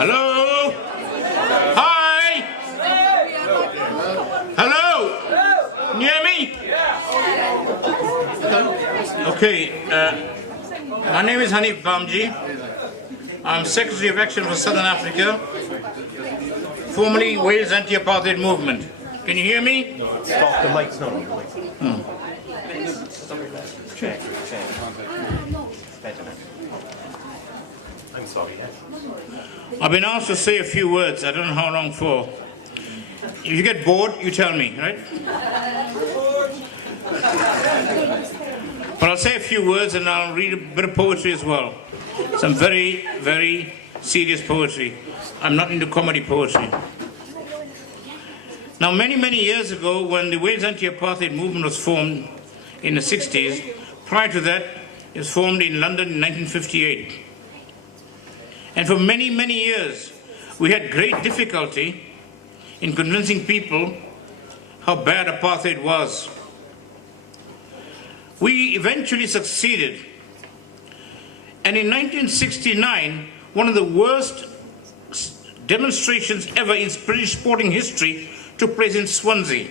Hello? Hi? Hello? Can you hear me? Okay. My name is Hanif Bhamjee. I'm Secretary of Action for Southern Africa, formerly Wales Anti-Apartheid Movement. Can you hear me? Stop, the mic's not on. Check. Better now. I'm sorry, yes? I've been asked to say a few words. I don't know how long for. If you get bored, you tell me, right? But I'll say a few words and I'll read a bit of poetry as well. Some very, very serious poetry. I'm not into comedy poetry. Now, many, many years ago, when the Wales Anti-Apartheid Movement was formed in the 60s, prior to that, it was formed in London in 1958. And for many, many years, we had great difficulty in convincing people how bad apartheid was. We eventually succeeded. And in 1969, one of the worst demonstrations ever in British sporting history took place in Swansea,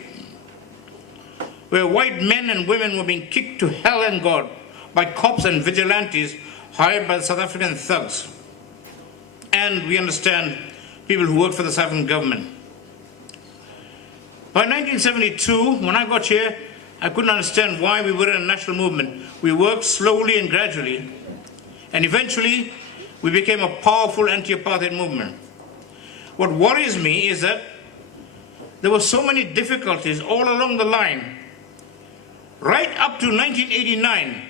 where white men and women were being kicked to hell and God by cops and vigilantes hired by the South African thugs. And we understand people who worked for the South African government. By 1972, when I got here, I couldn't understand why we were in a national movement. We worked slowly and gradually, and eventually we became a powerful anti-apartheid movement. What worries me is that there were so many difficulties all along the line. Right up to 1989,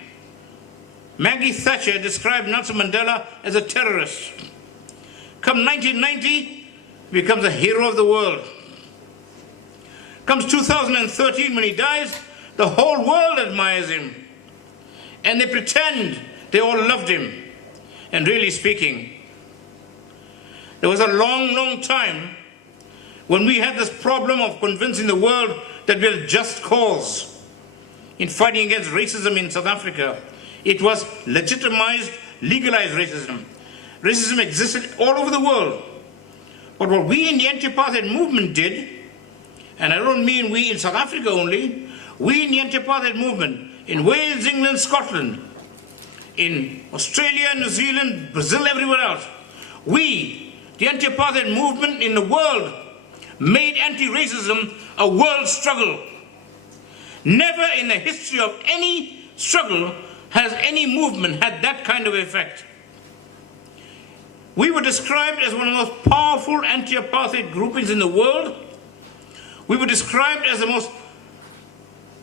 Maggie Thatcher described Nelson Mandela as a terrorist. Come 1990, he becomes a hero of the world. Comes 2013, when he dies, the whole world admires him. And they pretend they all loved him. And really speaking, there was a long, long time when we had this problem of convincing the world that we had a just cause in fighting against racism in South Africa. It was legitimized, legalized racism. Racism existed all over the world. But what we in the anti-apartheid movement did, and I don't mean we in South Africa only, we in the anti-apartheid movement, in Wales, England, Scotland, in Australia, New Zealand, Brazil, everywhere else, we, the anti-apartheid movement in the world, made anti-racism a world struggle. Never in the history of any struggle has any movement had that kind of effect. We were described as one of the most powerful anti-apartheid groupings in the world. We were described as the most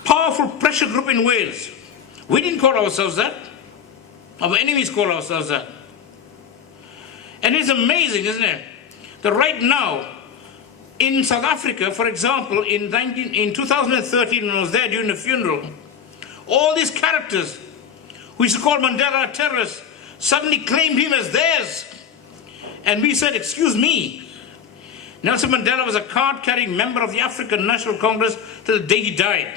powerful pressure group in Wales. We didn't call ourselves that. Our enemies call ourselves that. And it's amazing, isn't it, that right now, in South Africa, for example, in 2013, when I was there during the funeral, all these characters who used to call Mandela a terrorist suddenly claimed him as theirs. And we said, excuse me, Nelson Mandela was a card-carrying member of the African National Congress till the day he died.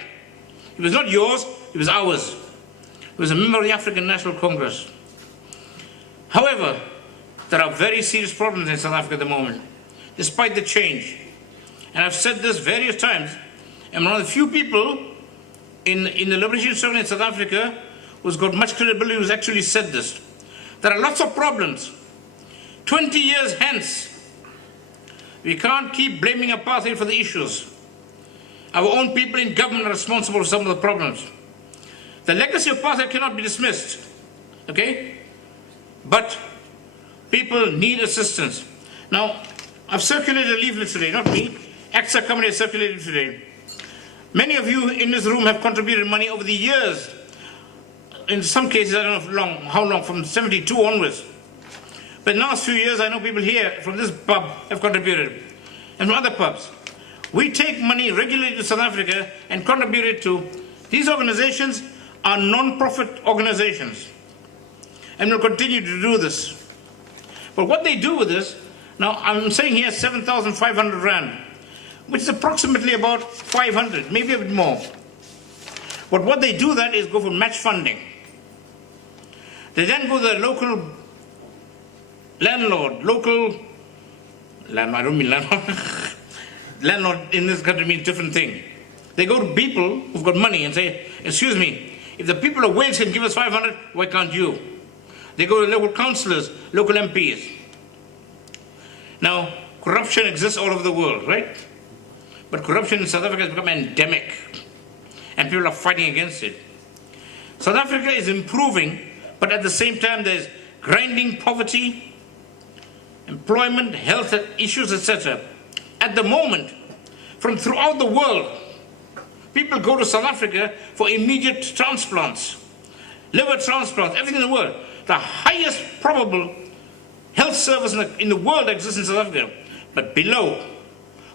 It was not yours, it was ours. He was a member of the African National Congress. However, there are very serious problems in South Africa at the moment, despite the change. And I've said this various times. I'm one of the few people in the liberation struggle in South Africa who's got much credibility who's actually said this. There are lots of problems. 20 years hence, we can't keep blaming apartheid for the issues. Our own people in government are responsible for some of the problems. The legacy of apartheid cannot be dismissed, okay? But people need assistance. Now, I've circulated a leaflet today, not me. AXA company has circulated today. Many of you in this room have contributed money over the years. In some cases, I don't know how long, from 72 onwards. But in the last few years, I know people here from this pub have contributed, and from other pubs. We take money regularly to South Africa and contribute it to. These organizations are non-profit organizations, and will continue to do this. But what they do with this, now I'm saying here 7,500 rand, which is approximately about 500, maybe a bit more. But what they do that is go for match funding. They then go to the local landlord, local landlord, I don't mean landlord. Landlord in this country means different thing. They go to people who've got money and say, excuse me, if the people of Wales can give us 500, why can't you? They go to local councillors, local MPs. Now, corruption exists all over the world, right? But corruption in South Africa has become endemic, and people are fighting against it. South Africa is improving, but at the same time there's grinding poverty, employment, health issues, etc. At the moment, from throughout the world, people go to South Africa for immediate transplants, liver transplants, everything in the world. The highest probable health service in the world exists in South Africa. But below,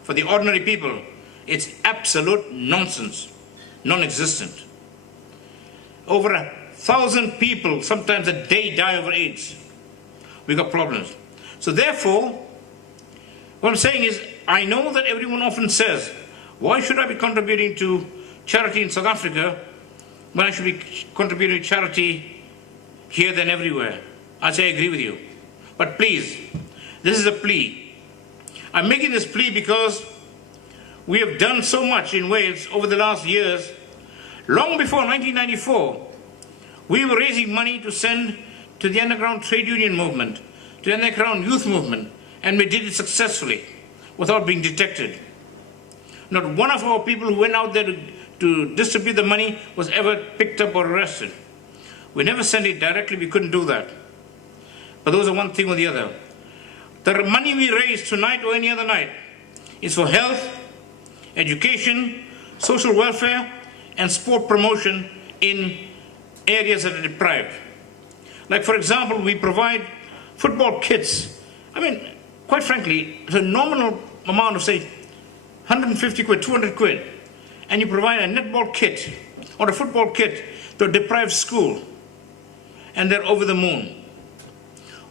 for the ordinary people, it's absolute nonsense, non-existent. Over 1,000 people, sometimes a day, die over AIDS. We've got problems. So therefore, what I'm saying is, I know that everyone often says, why should I be contributing to charity in South Africa when I should be contributing to charity here than everywhere? I say I agree with you. But please, this is a plea. I'm making this plea because we have done so much in Wales over the last years. Long before 1994, we were raising money to send to the underground trade union movement, to the underground youth movement, and we did it successfully without being detected. Not one of our people who went out there to distribute the money was ever picked up or arrested. We never sent it directly, we couldn't do that. But those are one thing or the other. The money we raise tonight or any other night is for health, education, social welfare, and sport promotion in areas that are deprived. Like, for example, we provide football kits. I mean, quite frankly, it's a nominal amount of, say, 150 quid, 200 quid, and you provide a netball kit or a football kit to a deprived school, and they're over the moon.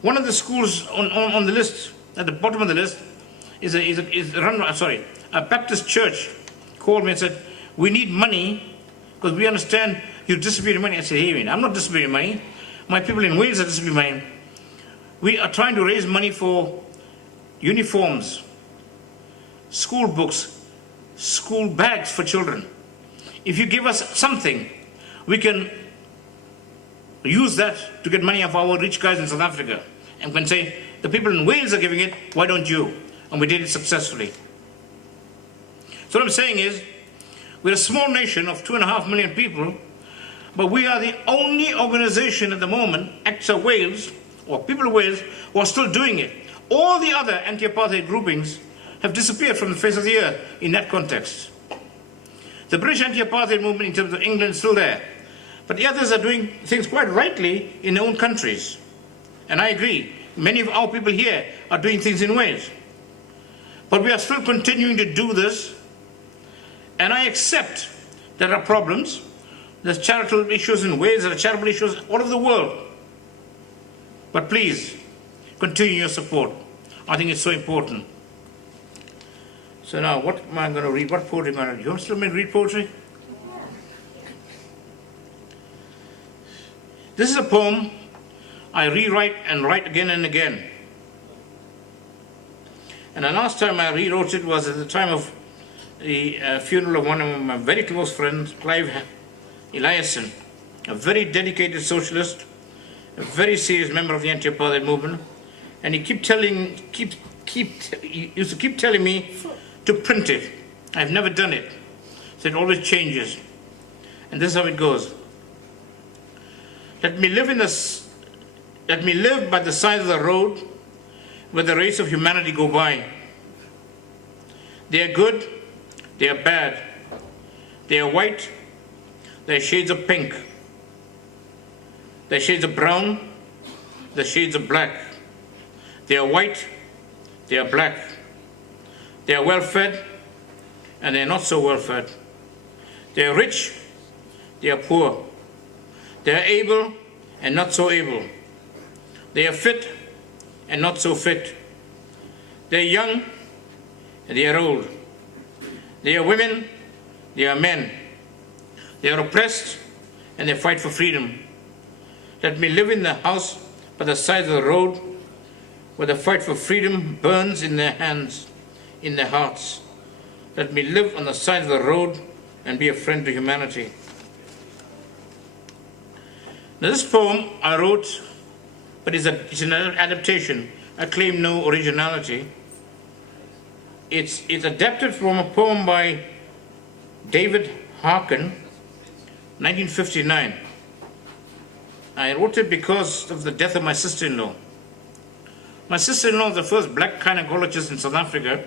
One of the schools on the list, at the bottom of the list, is a Baptist church called me and said, we need money because we understand you're distributing money. I said, hey, I'm not distributing money. My people in Wales are distributing money. We are trying to raise money for uniforms, school books, school bags for children. If you give us something, we can use that to get money off our rich guys in South Africa. And can say, the people in Wales are giving it, why don't you? And we did it successfully. So what I'm saying is, we're a small nation of 2.5 million people, but we are the only organization at the moment, ACTA Wales, or People of Wales, who are still doing it. All the other anti-apartheid groupings have disappeared from the face of the earth in that context. The British anti-apartheid movement in terms of England is still there, but the others are doing things quite rightly in their own countries. And I agree, many of our people here are doing things in Wales. But we are still continuing to do this, and I accept there are problems. There's charitable issues in Wales, there are charitable issues all over the world. But please, continue your support. I think it's so important. So now, what am I going to read? What poetry am I going to read? You want to still read poetry? This is a poem I rewrite and write again and again. And the last time I rewrote it was at the time of the funeral of one of my very close friends, Clive Eliasson, a very dedicated socialist, a very serious member of the anti-apartheid movement, and he used to keep telling me to print it. I've never done it, so it always changes. And this is how it goes. Let me live by the side of the road where the race of humanity go by. They are good, they are bad, they are white, they are shades of pink, they are shades of brown, they are shades of black. They are white, they are black. They are well fed, and they are not so well fed. They are rich, they are poor. They are able and not so able. They are fit and not so fit. They are young and they are old. They are women, they are men. They are oppressed and they fight for freedom. Let me live in the house by the side of the road where the fight for freedom burns in their hands, in their hearts. Let me live on the side of the road and be a friend to humanity. Now, this poem I wrote, but it's an adaptation. I claim no originality. It's adapted from a poem by David Harkin, 1959. I wrote it because of the death of my sister-in-law. My sister-in-law was the first black gynecologist in South Africa.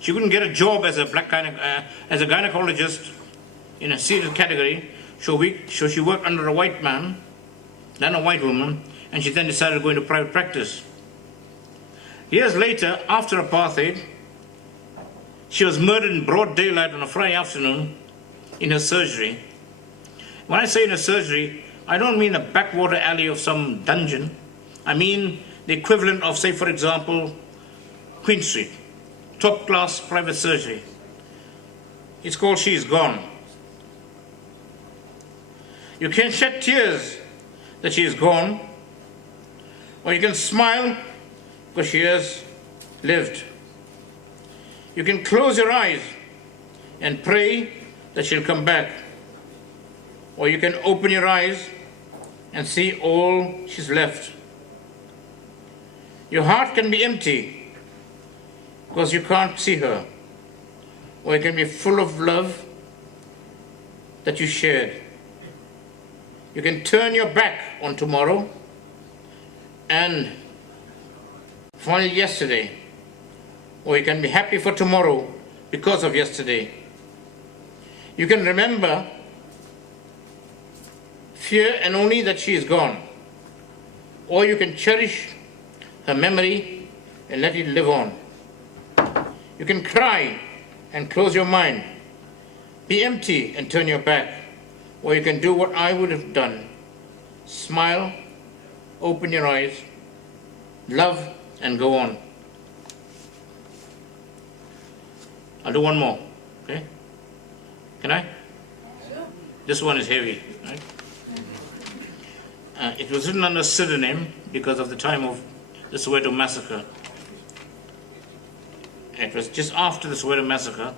She couldn't get a job as a gynecologist in a serious category, so she worked under a white man, then a white woman, and she then decided to go into private practice. Years later, after apartheid, she was murdered in broad daylight on a Friday afternoon in her surgery. When I say in her surgery, I don't mean a backwater alley of some dungeon. I mean the equivalent of, say, for example, Queen Street, top-class private surgery. It's called She's Gone. You can shed tears that she is gone, or you can smile because she has lived. You can close your eyes and pray that she'll come back, or you can open your eyes and see all she's left. Your heart can be empty because you can't see her, or it can be full of love that you shared. You can turn your back on tomorrow and find yesterday, or you can be happy for tomorrow because of yesterday. You can remember, fear and only that she is gone, or you can cherish her memory and let it live on. You can cry and close your mind, be empty and turn your back, or you can do what I would have done. Smile, open your eyes, love, and go on. I'll do one more, okay? Can I? Sure. This one is heavy, right? It was written under a pseudonym because of the time of the Soweto massacre. It was just after the Soweto massacre,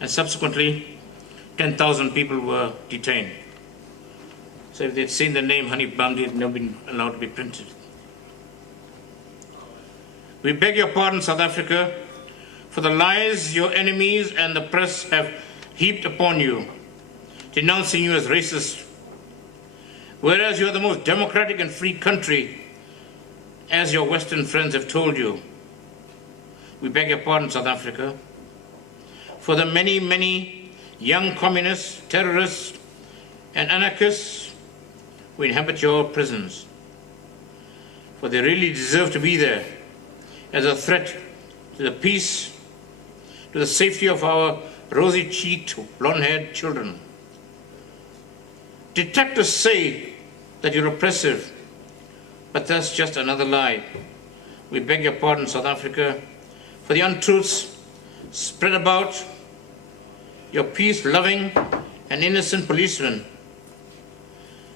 and subsequently 10,000 people were detained. So if they'd seen the name Hanif Bhamjee, it would not been allowed to be printed. We beg your pardon, South Africa, for the lies your enemies and the press have heaped upon you, denouncing you as racist, whereas you are the most democratic and free country, as your Western friends have told you. We beg your pardon, South Africa, for the many, many young communists, terrorists, and anarchists who inhabit your prisons, for they really deserve to be there as a threat to the peace, to the safety of our rosy-cheeked, blonde-haired children. Detractors say that you're oppressive, but that's just another lie. We beg your pardon, South Africa, for the untruths spread about your peace-loving and innocent policemen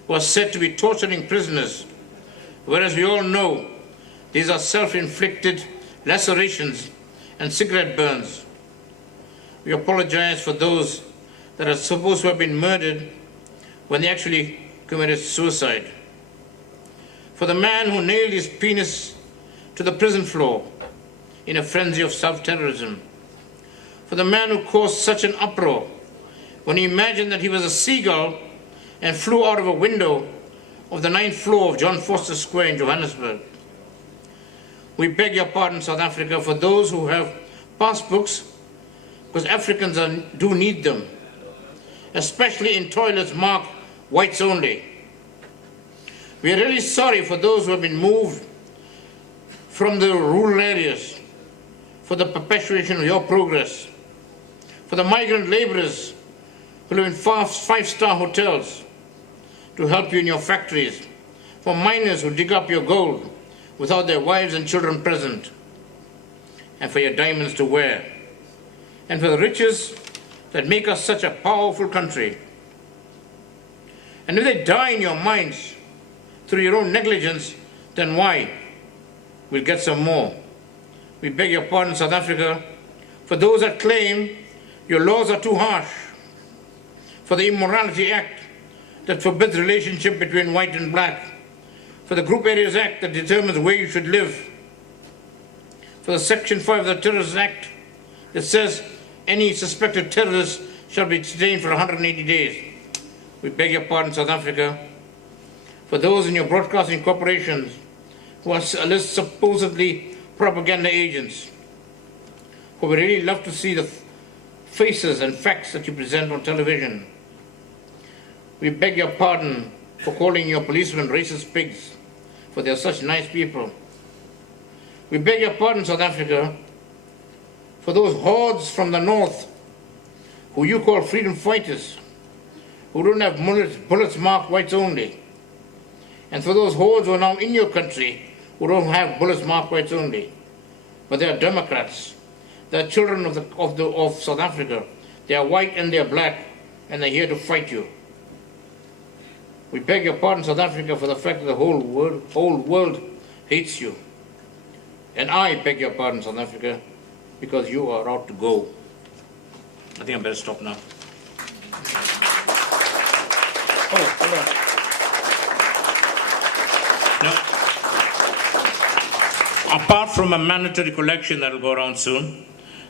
who are said to be torturing prisoners, whereas we all know these are self-inflicted lacerations and cigarette burns. We apologize for those that are supposed to have been murdered when they actually committed suicide. For the man who nailed his penis to the prison floor in a frenzy of self-terrorism. For the man who caused such an uproar when he imagined that he was a seagull and flew out of a window of the 9th floor of John Foster Square in Johannesburg. We beg your pardon, South Africa, for those who have passbooks, because Africans do need them, especially in toilets marked whites only. We are really sorry for those who have been moved from the rural areas for the perpetuation of your progress, for the migrant laborers who live in five-star hotels to help you in your factories, for miners who dig up your gold without their wives and children present, and for your diamonds to wear, and for the riches that make us such a powerful country. And if they die in your minds through your own negligence, then why? we'll get some more. We beg your pardon, South Africa, for those that claim your laws are too harsh, for the Immorality Act that forbids relationship between white and black, for the Group Areas Act that determines where you should live, for the Section 5 of the Terrorist Act that says any suspected terrorist shall be detained for 180 days. We beg your pardon, South Africa, for those in your broadcasting corporations who are supposedly propaganda agents, who would really love to see the faces and facts that you present on television. We beg your pardon for calling your policemen racist pigs, for they are such nice people. We beg your pardon, South Africa, for those hordes from the north who you call freedom fighters, who don't have bullets marked whites only, and for those hordes who are now in your country who don't have bullets marked whites only, but they are Democrats. They are children of South Africa. They are white and they are black, and they're here to fight you. We beg your pardon, South Africa, for the fact that the whole world hates you. And I beg your pardon, South Africa, because you are out to go. I think I better stop now. Now, apart from a mandatory collection that will go around soon,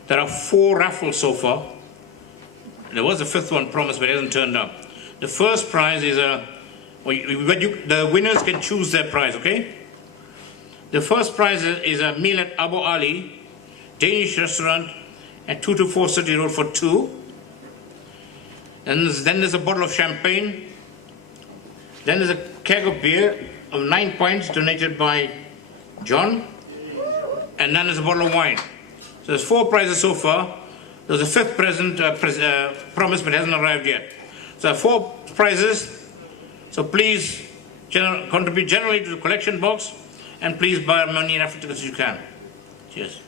there are 4 raffles so far. There was a 5th one promised, but it hasn't turned up. The first prize is the winners can choose their prize, okay? The first prize is a meal at Abu Ali, Danish restaurant, at 224 City Road for 2. And then there's a bottle of champagne. Then there's a keg of beer of 9 pints donated by John. And then there's a bottle of wine. So there's 4 prizes so far. There's a 5th present promised, but it hasn't arrived yet. So 4 prizes. So please contribute generally to the collection box, and please buy money in Africa as you can. Cheers.